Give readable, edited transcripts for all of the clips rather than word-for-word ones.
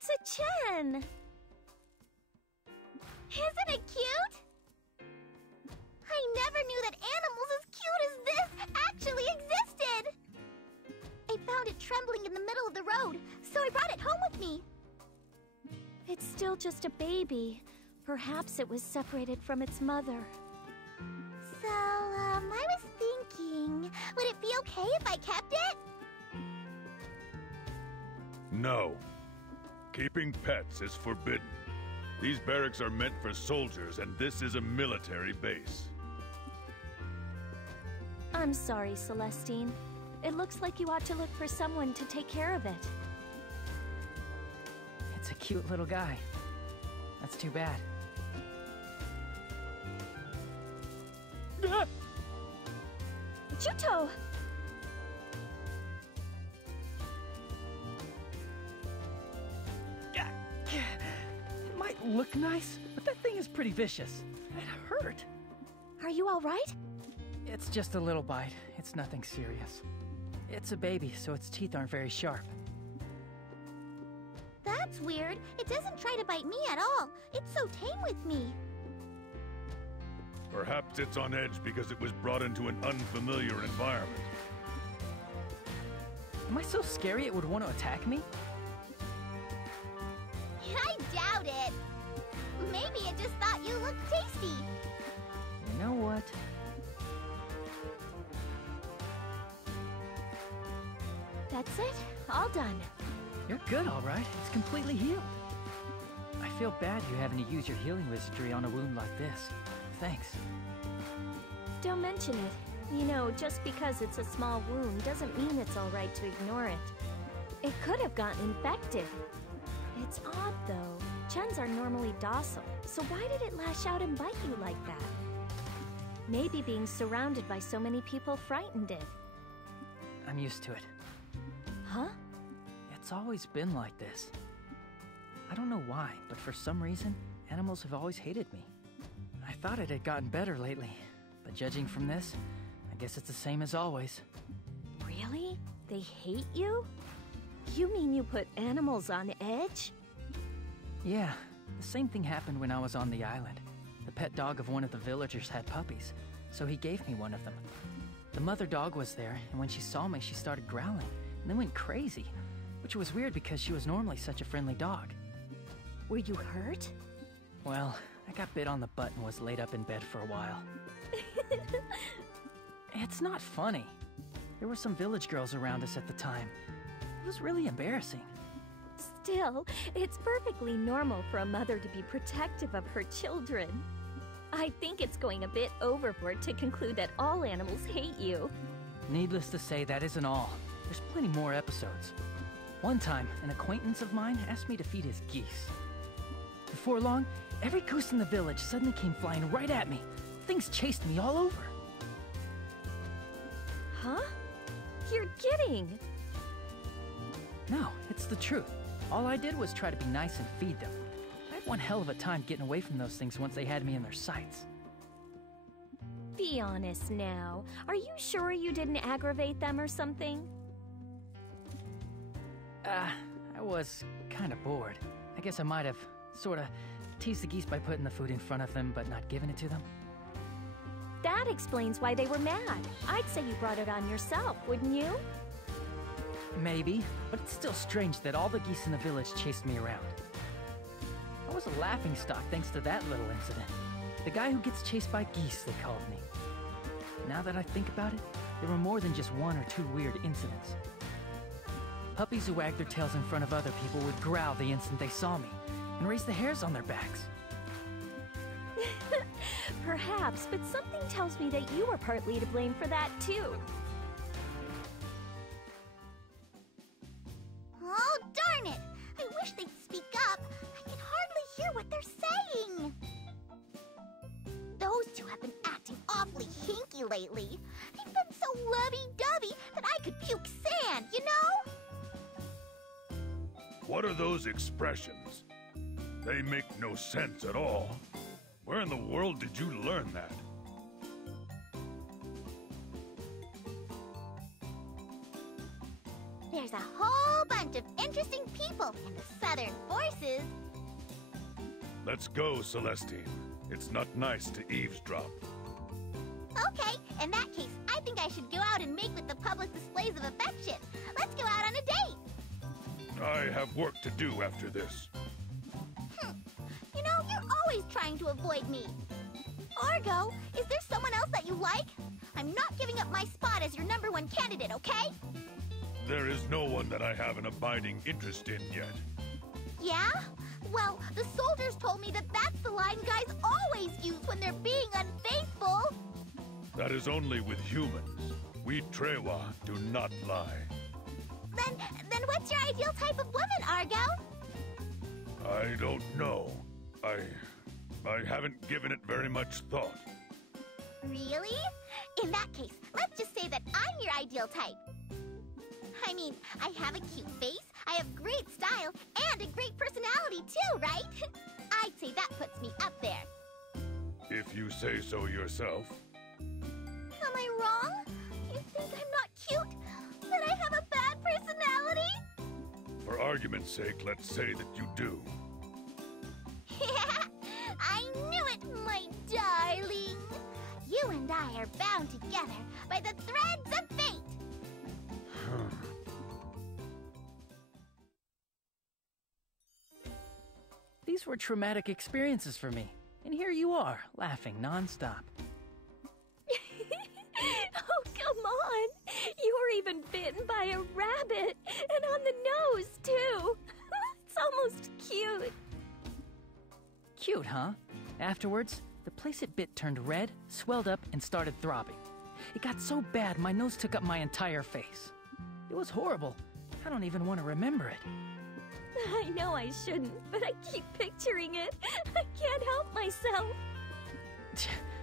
It's a Chen! Isn't it cute? I never knew that animals as cute as this actually existed! I found it trembling in the middle of the road, so I brought it home with me. It's still just a baby. Perhaps it was separated from its mother. So, I was thinking, would it be okay if I kept it? No. Keeping pets is forbidden. These barracks are meant for soldiers, and this is a military base. I'm sorry, Celestine. It looks like you ought to look for someone to take care of it. It's a cute little guy. That's too bad. Juto! It might look nice, but that thing is pretty vicious. It hurt. Are you alright? It's just a little bite. It's nothing serious. It's a baby, so its teeth aren't very sharp. That's weird. It doesn't try to bite me at all. It's so tame with me. Perhaps it's on edge because it was brought into an unfamiliar environment. Am I so scary it would want to attack me? I doubt it. Maybe it just thought you looked tasty. You know what? That's it? All done. You're good, all right. It's completely healed. I feel bad you having to use your healing wizardry on a wound like this. Thanks. Don't mention it. You know, just because it's a small wound doesn't mean it's alright to ignore it. It could have gotten infected. It's odd, though. Chens are normally docile, so why did it lash out and bite you like that? Maybe being surrounded by so many people frightened it. I'm used to it. Huh? It's always been like this. I don't know why, but for some reason, animals have always hated me. I thought it had gotten better lately, but judging from this, I guess it's the same as always. Really? They hate you? You mean you put animals on edge? Yeah, the same thing happened when I was on the island. The pet dog of one of the villagers had puppies, so he gave me one of them. The mother dog was there, and when she saw me, she started growling, and then went crazy, which was weird because she was normally such a friendly dog. Were you hurt? Well, I got bit on the butt and was laid up in bed for a while. It's not funny. There were some village girls around us at the time. It was really embarrassing. Still, it's perfectly normal for a mother to be protective of her children. I think it's going a bit overboard to conclude that all animals hate you. Needless to say, that isn't all. There's plenty more episodes. One time, an acquaintance of mine asked me to feed his geese. Before long, every goose in the village suddenly came flying right at me. Things chased me all over. Huh? You're kidding! No, it's the truth. All I did was try to be nice and feed them. I had one hell of a time getting away from those things once they had me in their sights. Be honest now. Are you sure you didn't aggravate them or something? I was kind of bored. I guess I might have, sorta, teased the geese by putting the food in front of them but not giving it to them. That explains why they were mad. I'd say you brought it on yourself, wouldn't you? Maybe, but it's still strange that all the geese in the village chased me around. I was a laughingstock thanks to that little incident. The guy who gets chased by geese, they called me. Now that I think about it, there were more than just one or two weird incidents. Puppies who wagged their tails in front of other people would growl the instant they saw me, and raise the hairs on their backs. Perhaps, but something tells me that you were partly to blame for that, too. Oh, darn it! I wish they'd speak up. I can hardly hear what they're saying. Those two have been acting awfully hinky lately. They've been so lovey-dovey that I could puke sand, you know? What are those expressions? They make no sense at all. Where in the world did you learn that? There's a whole bunch of interesting people in the Southern Forces. Let's go, Celestine. It's not nice to eavesdrop. Okay, in that case, I think I should go out and make with the public displays of affection. Let's go out on a date. I have work to do after this. You know, you're always trying to avoid me. Argo, is there someone else that you like? I'm not giving up my spot as your #1 candidate, okay? There is no one that I have an abiding interest in yet. Yeah? Well, the soldiers told me that that's the line guys always use when they're being unfaithful. That is only with humans. We Trewa do not lie. Then what's your ideal type of woman, Argo? I don't know. I haven't given it very much thought. Really? In that case, let's just say that I'm your ideal type. I mean, I have a cute face, I have great style, and a great personality too, right? I'd say that puts me up there. If you say so yourself. Am I wrong? You think I'm not cute? That I have a bad personality? For argument's sake, let's say that you do. I knew it, my darling. You and I are bound together by the threads of fate. These were traumatic experiences for me, and here you are, laughing nonstop. Oh, come on! You were even bitten by a rabbit, and on the nose, too! It's almost cute. Cute, huh? Afterwards, the place it bit turned red, swelled up, and started throbbing. It got so bad my nose took up my entire face. It was horrible. I don't even want to remember it. I know I shouldn't, but I keep picturing it. I can't help myself.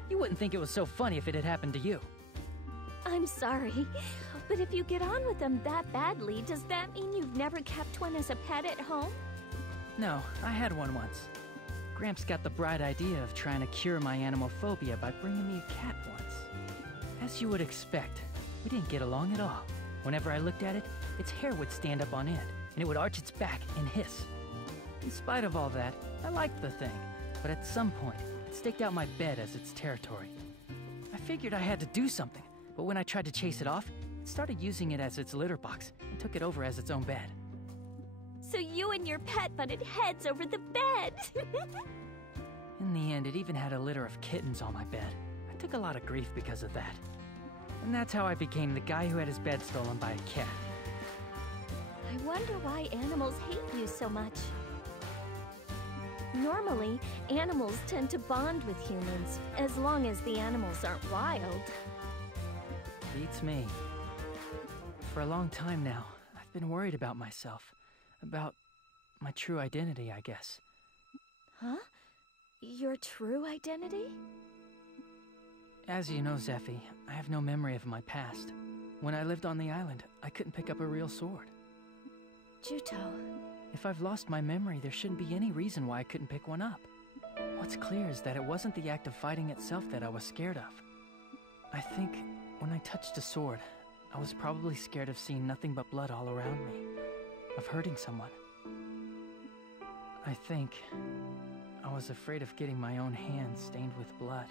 You wouldn't think it was so funny if it had happened to you. I'm sorry, but if you get on with them that badly, does that mean you've never kept one as a pet at home? No, I had one once. Gramps got the bright idea of trying to cure my animal phobia by bringing me a cat once. As you would expect, we didn't get along at all. Whenever I looked at it, its hair would stand up on end, and it would arch its back and hiss. In spite of all that, I liked the thing, but at some point, it staked out my bed as its territory. I figured I had to do something, but when I tried to chase it off, it started using it as its litter box and took it over as its own bed. So you and your pet butted heads over the bed. In the end, it even had a litter of kittens on my bed. I took a lot of grief because of that. And that's how I became the guy who had his bed stolen by a cat. I wonder why animals hate you so much. Normally, animals tend to bond with humans, as long as the animals aren't wild. Beats me. For a long time now, I've been worried about myself. About my true identity, I guess. Huh? Your true identity? As you know, Zephie, I have no memory of my past. When I lived on the island, I couldn't pick up a real sword. Juto. If I've lost my memory, there shouldn't be any reason why I couldn't pick one up. What's clear is that it wasn't the act of fighting itself that I was scared of. I think when I touched a sword, I was probably scared of seeing nothing but blood all around me, of hurting someone. I think I was afraid of getting my own hands stained with blood.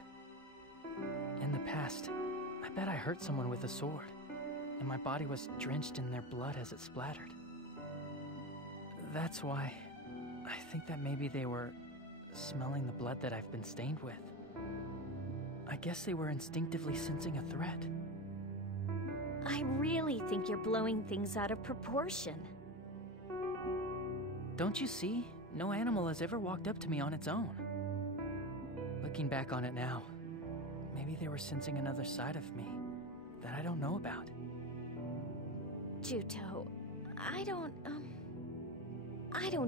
In the past, I bet I hurt someone with a sword, and my body was drenched in their blood as it splattered. That's why I think that maybe they were smelling the blood that I've been stained with. I guess they were instinctively sensing a threat. I really think you're blowing things out of proportion. Don't you see? No animal has ever walked up to me on its own. Looking back on it now, maybe they were sensing another side of me that I don't know about. Juto, I don't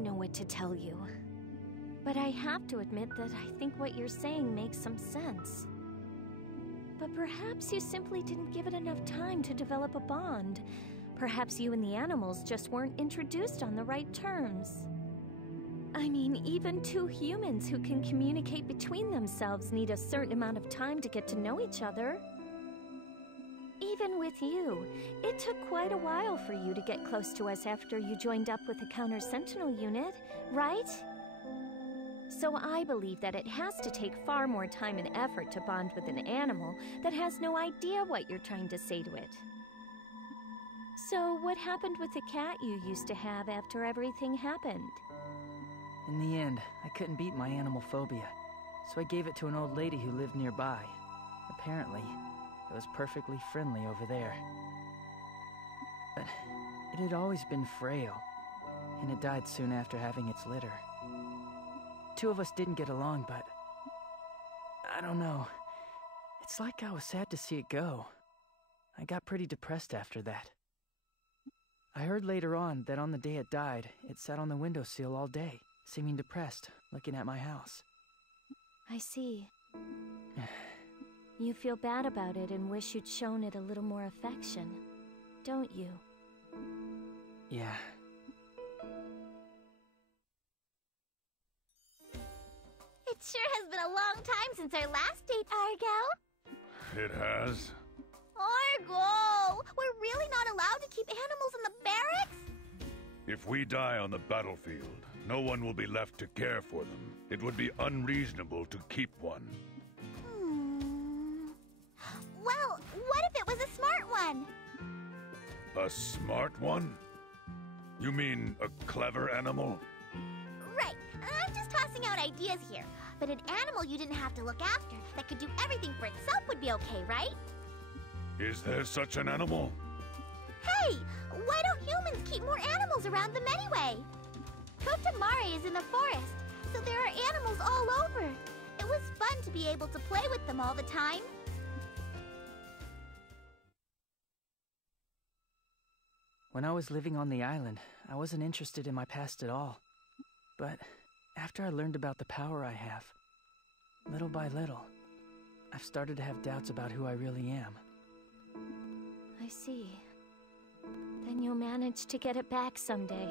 know what to tell you. But I have to admit that I think what you're saying makes some sense. But perhaps you simply didn't give it enough time to develop a bond. Perhaps you and the animals just weren't introduced on the right terms. I mean, even two humans who can communicate between themselves need a certain amount of time to get to know each other. even with you, it took quite a while for you to get close to us after you joined up with the Counter Sentinel unit, right? So I believe that it has to take far more time and effort to bond with an animal that has no idea what you're trying to say to it. So what happened with the cat you used to have after everything happened? In the end, I couldn't beat my animal phobia, so I gave it to an old lady who lived nearby. Apparently, it was perfectly friendly over there. But it had always been frail, and it died soon after having its litter. Two of us didn't get along, but I don't know. It's like I was sad to see it go. I got pretty depressed after that. I heard later on that on the day it died, it sat on the windowsill all day, seeming depressed, looking at my house. I see. You feel bad about it and wish you'd shown it a little more affection, don't you? Yeah. It sure has been a long time since our last date, Argo. It has? Argo! We're really not allowed to keep animals in the barracks? If we die on the battlefield, no one will be left to care for them. It would be unreasonable to keep one. Well, what if it was a smart one? A smart one? You mean a clever animal? Right. I'm just tossing out ideas here. But an animal you didn't have to look after, that could do everything for itself would be okay, right? Is there such an animal? Hey! Why don't humans keep more animals around them anyway? Kotamare is in the forest, so there are animals all over. It was fun to be able to play with them all the time. When I was living on the island, I wasn't interested in my past at all. But after I learned about the power I have, little by little, I've started to have doubts about who I really am. I see. Then you'll manage to get it back someday.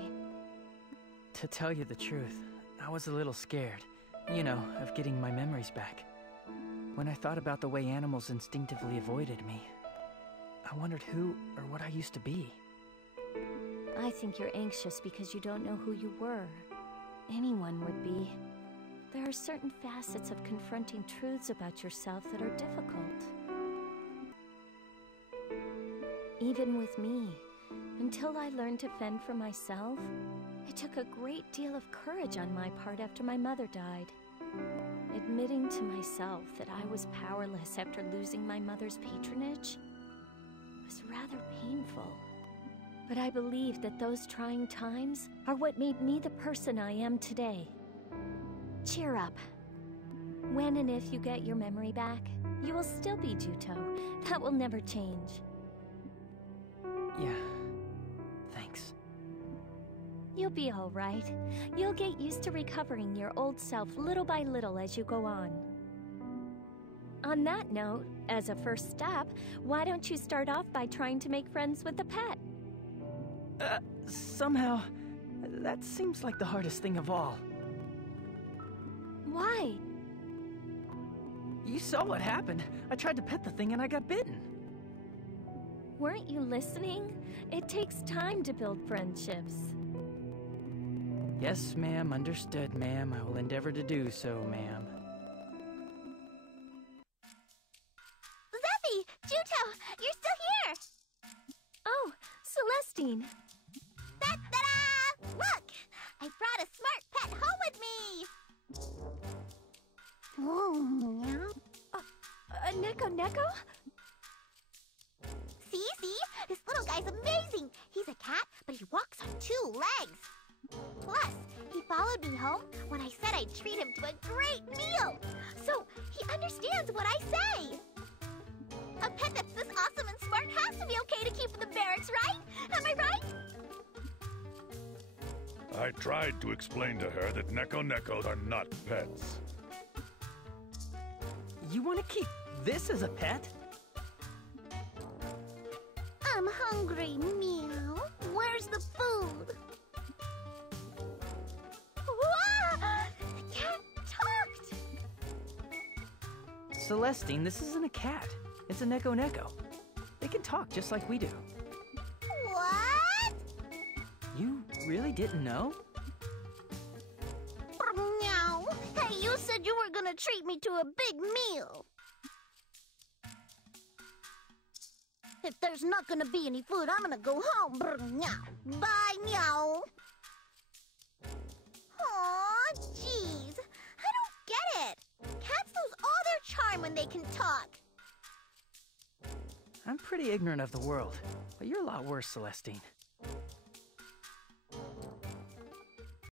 To tell you the truth, I was a little scared, of getting my memories back. When I thought about the way animals instinctively avoided me, I wondered who or what I used to be. I think you're anxious because you don't know who you were. Anyone would be. There are certain facets of confronting truths about yourself that are difficult. Even with me, until I learned to fend for myself, it took a great deal of courage on my part after my mother died. Admitting to myself that I was powerless after losing my mother's patronage was rather painful. But I believe that those trying times are what made me the person I am today. Cheer up. When and if you get your memory back, you will still be Juto. That will never change. Yeah. Thanks. You'll be all right. You'll get used to recovering your old self little by little as you go on. On that note, as a first step, why don't you start off by trying to make friends with the pet? Somehow, that seems like the hardest thing of all. Why? You saw what happened. I tried to pet the thing and I got bitten. Weren't you listening? It takes time to build friendships. Yes, ma'am. Understood, ma'am. I will endeavor to do so, ma'am. Zephie! Juto! You're still here! Oh, Celestine! Ta-da! Look! I brought a smart pet home with me! Oh, yeah. Nekoneko? See? This little guy's amazing! He's a cat, but he walks on 2 legs. Plus, he followed me home when I said I'd treat him to a great meal. So, he understands what I say. A pet that's this awesome and smart has to be okay to keep in the barracks, right? Am I right? I tried to explain to her that Nekonekos are not pets. You want to keep this as a pet? I'm hungry, meow. Where's the food? Wah! The cat talked! Celestine, this isn't a cat. It's a Nekoneko. They They can talk just like we do. What? You really didn't know? Meow. Hey, you said you were gonna treat me to a big meal. If there's not gonna be any food, I'm gonna go home. Meow. Bye, meow. Aw, jeez. I don't get it. Cats lose all their charm when they can talk. I'm pretty ignorant of the world, but you're a lot worse, Celestine.